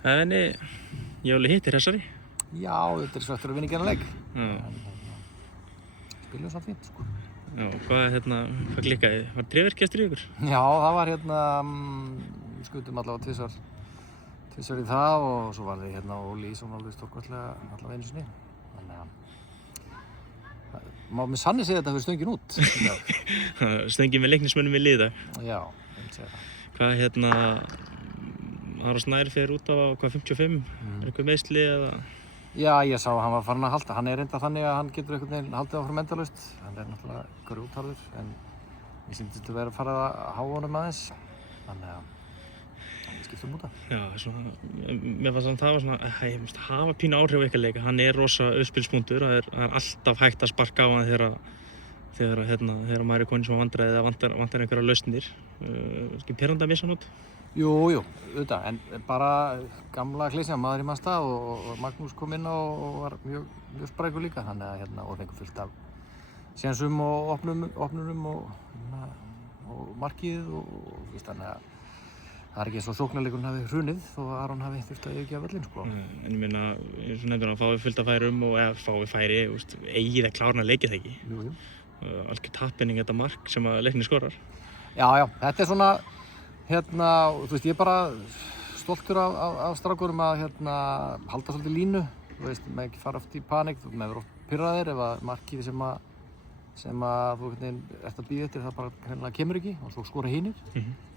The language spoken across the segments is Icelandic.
En ég alveg hittir þessari. Já, þetta svektur að vinna ekki hennar leik. Já. Spilum samt fínt, sko. Já, hvað klikkaði? Var trefverkjastur í ykkur? Já, það var við skutum allavega tvisvar í það og svo var þið Óli Ísson alveg stórkostlega allavega einu sinni. Þannig að má með sanni segja þetta fyrir stöngin út. Stöngin með leiknismönnum í liða. Já, ég vil segja það. Hvað Aron Snær fer út á 55? Eitthvað meiðsli eða? Já, ég sá að hann var farinn að halda. Hann reynda þannig að hann getur einhvern veginn haldið áfram endalaust. Hann náttúrulega grjótharður en ég syndi þetta verið að fara að háa honum aðeins. Þannig að við skiptum út það. Já, mér fannst það var svona, ég myndi hafa pínu áhrif á eitthvað leika. Hann rosa uppspilspunktur. Það er alltaf hægt að sparka á hann þegar maður konið sem vandræði eða vantar einhverja lausnir. Pirrandi að missa hann út? Jú, auðvitað, en bara gamla klísjan, maður í manns stað og Magnús kom inn og var mjög sprækur líka, þannig að og fengur fullt af sénsum og opnunum og markið og þannig að það ekki eins og sóknarleikurinn hafi hrunið þó að Aron hafi þurft að yfirgefa völlinn, sko. En ég meina, eins og nefndur hann fái fullt af færum og fái færi, eigið að klárna leikið það ekki. Jú. Algjör tappinning þetta mark sem að leiknir skorar. Já, þetta svona þú veist, ég er bara stoltur af strákurum að halda svolítið línu, þú veist, með ekki fara oft í panik, þú með vera oft pirraðir ef að markið sem að þú ert að bíða eftir það bara hreinlega kemur ekki og svo skora hinir.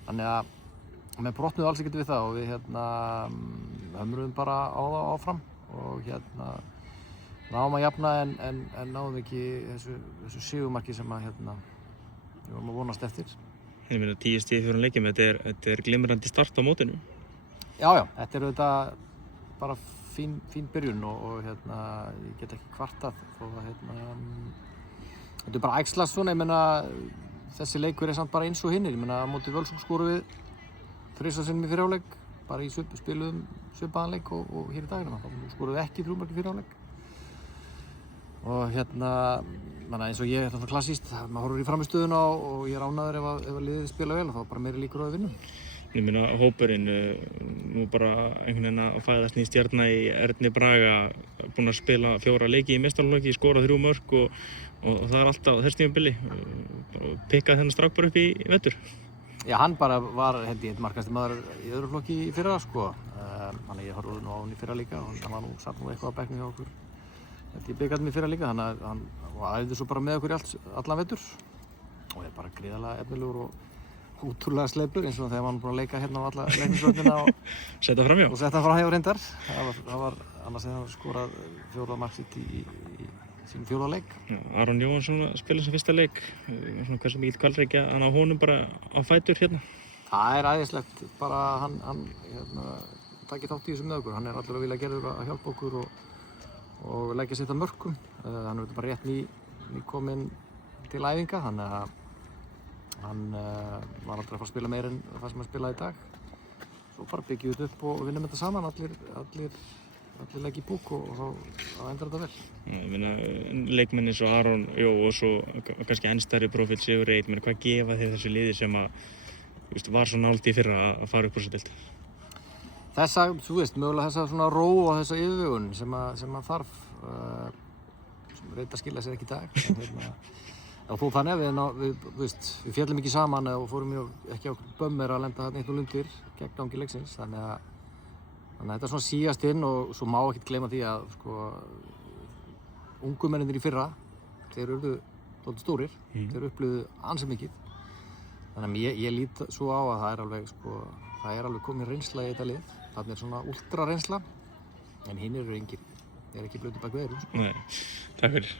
Þannig að með brotnuðu alls ekkert við það og við hömruðum bara á það áfram og náðum að jafna en náðum ekki þessu sigurmarki sem að við vorum að vonast eftir. Ég meina 10 stig fyrir leikjum, þetta er glimrandi start á mótinu. Já, þetta er auðvitað bara fín byrjun og ég get ekki kvartað þó að þetta er bara æxlast svona, ég meina þessi leikur er samt bara eins og hinnir, ég meina á móti Völsung skorum við 3 sinnum í fyrri hálfleik, bara spiluðum svipaðan leik og hér í daginn, þá skorum við ekki 3 mörk í fyrri hálfleik. Og eins og ég, þetta er klassískt, maður horfir í frammistöðuna og ég er ánægður ef að liðið spila vel og þá er bara meiri líkur á að vinna. Ég meina hópurinn, nú bara einhvern veginn að fæðast ný stjarna í Erni Braga, búinn að spila 4 leiki í meistaraflokki, skora 3 mörk og það er alltaf á þessu tímabili, bara pikkað þennan strák bara upp í vetur. Já, hann bara var, held ég, markasti maður í öðru flokki í fyrra, sko. Þannig ég horfði nú á hann í fyrra líka og hann satt nú eitthvað á bekknum hjá okkur. Ég bikarði mig fyrra líka, þannig að hann æfði svo bara með okkur allan vetur og er bara gríðarlega efnilegur og útrúlega sleipur eins og þegar hann búinn að leika á alla leiknisvöllina og Setta framhjá. Og setta framhjá reyndar. Það var annars þegar hann skorað 4. mark sitt í sínum 4. leik. Já, Aron Jóhannsson spila sem fyrsta leik, hversu mikill kvalreikja hann á honum bara á fætur hérna? Það er æðislegt, bara hann takir þátt í þessu með okkur, hann er allur að vilja gerður að hjálpa okkur og leggja sitt að mörkum. Hann er bara rétt nýkominn til æfinga, þannig að hann var aldrei að fara að spila meira en það sem hann spilaði í dag. Svo bara byggjum við þetta upp og vinnum þetta saman, allir leggja í búk og þá endar þetta vel. Ég meina, leikmenn eins og Aron Jó og svo kannski enn stærri prófíl Sigur Reit, hvað gefa þið þessu liði sem að var svo nálægt í fyrra að fara upp úr þessu deild? Þú veist, mögulega þessa svona ró og þessa yfirvegun sem að þarf, sem Reit að skilja sér ekki í dag. Og þó þannig að við féllum ekki saman og fórum ekki á bömmir að lenda þarna 1-0 undir gegn gangi leiksins. Þannig að þetta er svona síast inn og svo má ekkert gleyma því að ungu mennirnir í fyrra, þeir urðu dálítið stórir, þeir upplifðu ansi mikið. Þannig að ég lít svo á að það er alveg komin reynsla í þetta lið. Þarna er svona ultra reynsla, en hinn eru engir, þeir eru ekki blötu bak við eyrum. Nei, takk fyrir.